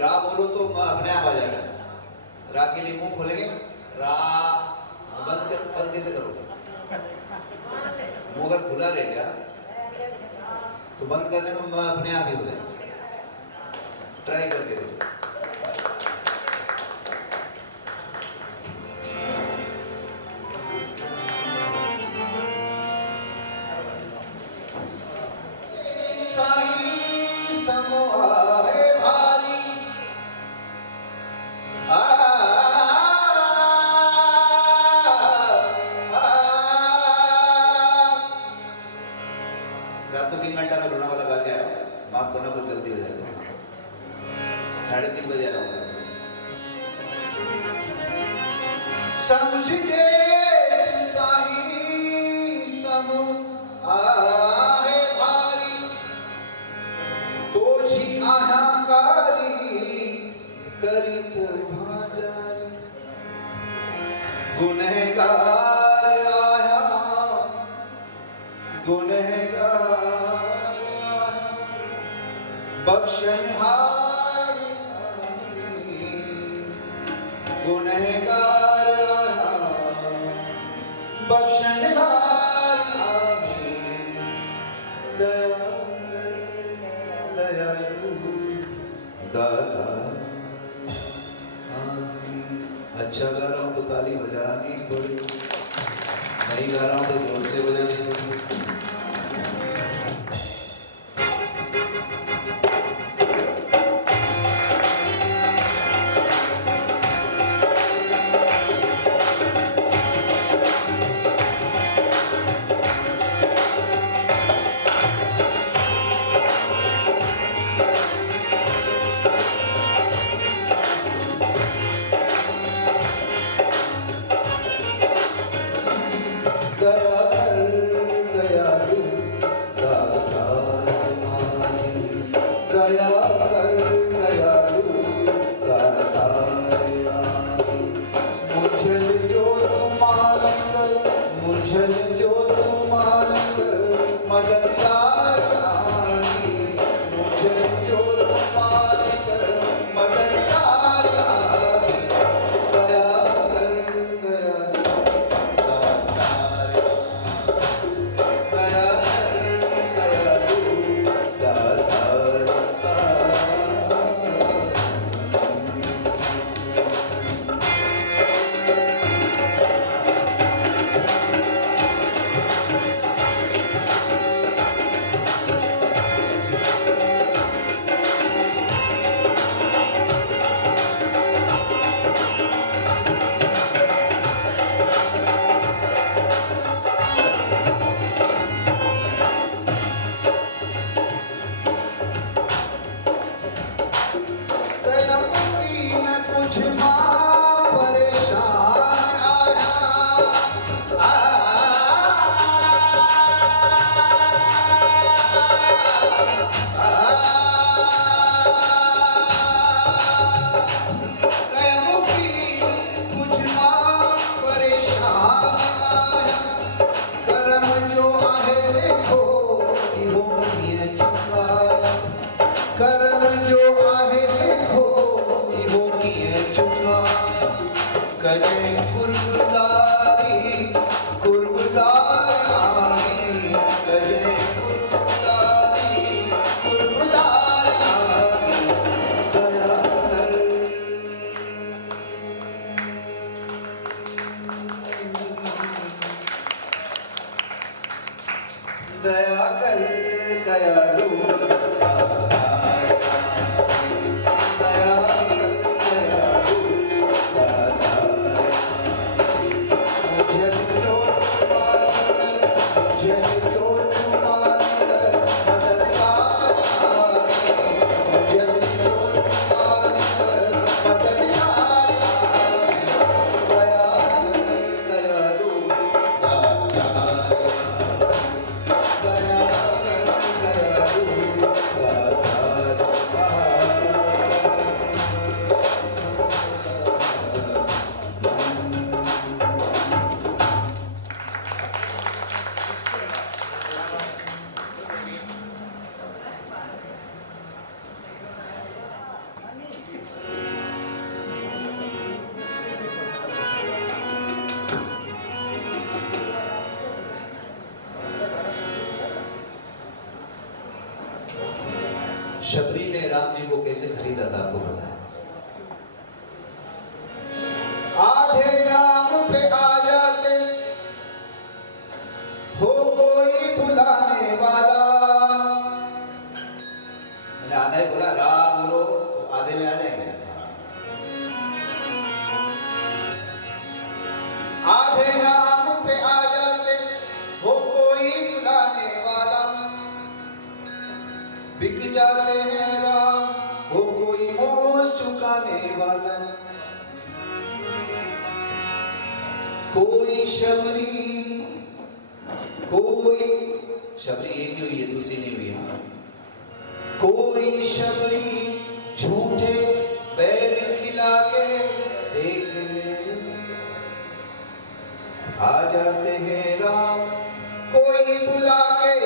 रा बोलो तो अपने आप आ जाएगा। रा के लिए मुंह खोलेंगे, रा बंद कैसे करोगे? मुंह अगर खुला रहेगा तो बंद करने में अपने आप ही हो जाएगा। ट्राई करके देखो। रात को 3 घंटा में लोनावाला लगा के आया, माफ करना कुछ गलती हो जाएगी। 3:30 बजे आया हूँ। समझ के साई समो आहे भारी, तोची अहंकारी करीत भाजारी। गुनहगार आया, गुनहगार आया, बख्शनहार गुनहगार आया, बख्शनहार दयालु दाता। अच्छा गा रहा हूँ तो ताली बजानी पड़ी, नहीं गा रहा हूँ तो जोर से बजानी पड़ी। राम जी को कैसे खरीदा था आपको पता है? आधे नाम पे आ जाते हो कोई बुलाने वाला। मैंने आधा ही बोला, राम बोलो तो आधे में आ जाएंगे। आधे नाम पे आ जाते हो कोई बुलाने वाला। बिक जाते हैं राम हो कोई मोल चुकाने वाला। कोई शबरी, कोई शबरी एक ही हुई है, दूसरी नहीं हुई है। कोई शबरी झूठे बैर खिला के देख ले। आ जाते हैं राम कोई बुला के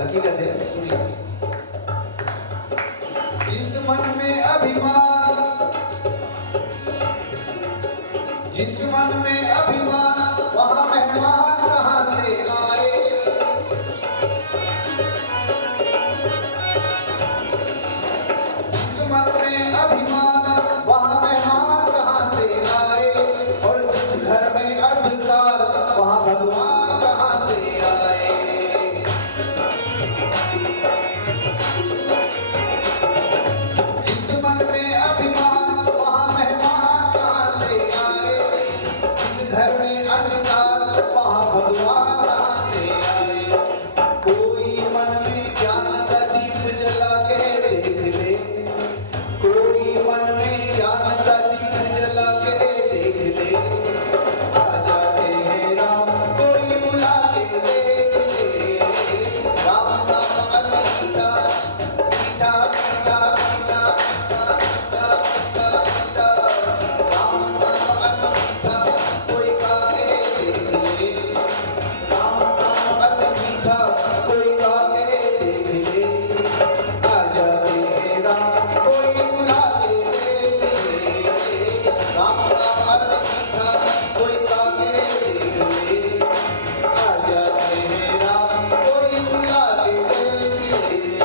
हकीकत है, सुनिए। जिस मन में अभिमान, जिस मन में अभिमान वहाँ मेहमान कहाँ से आए। जिस मन में अभिमान वहाँ मेहमान कहाँ से आए। और जिस घर में अंधकार वहाँ भगवान कहाँ से आए। जिस मन में अभिमान वहाँ मेहमान कहाँ से आए। जिस घर में अंधकार वहाँ भगवान कहाँ से आए। कोई मन में ज्ञान का दीप जला के देख ले। कोई मन में ज्ञान का दीप जला के देख ले। आ जाते हैं राम कोई बुला के देख ले। राम नाम अमीठा मीठा मीठा मीठा मीठा मीठा मीठा। राम नाम अमीठा कोई गा के देख ले। राम नाम अमीठा कोई गा के देख ले। आ जाते हैं राम कोई बुला के देख ले। राम नाम अमीठा कोई गा के देख ले। आ जाते हैं राम कोई बुला के देख ले।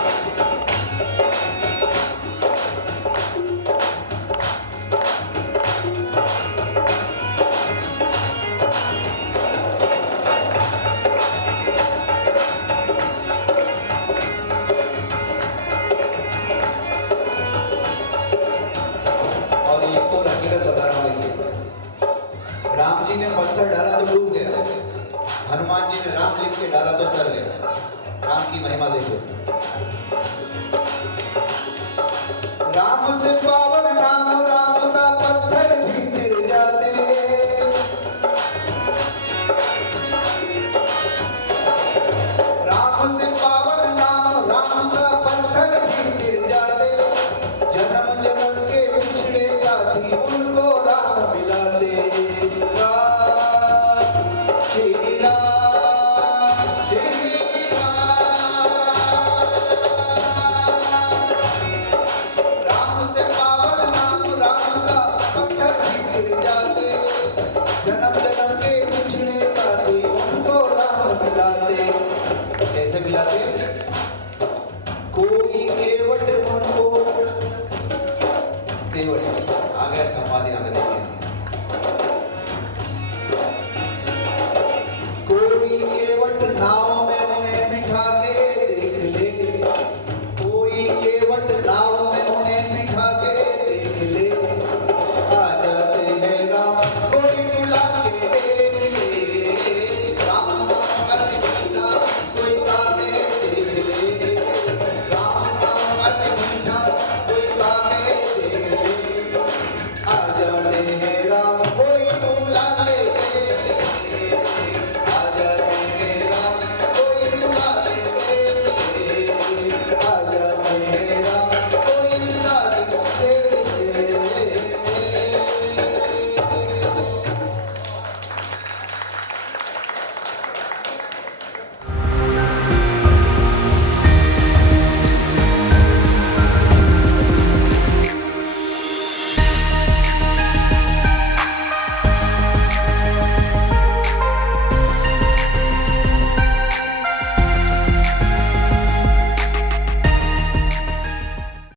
और एक और हकीकत बता रहा हूँ। देखिए, राम जी ने पत्थर डाला तो डूब गया। हनुमान जी ने राम लिख के डाला तो तर गया। राम की महिमा देखो। राम से पावन नाम राम का पत्थर भी गिर जाते। राम से पावन नाम राम का पत्थर भी गिर जाते। जन्म जन्म के पिछड़े साथी उनको राम मिलाते। राम श्री राम श्री राम। यहाँ पे देखिए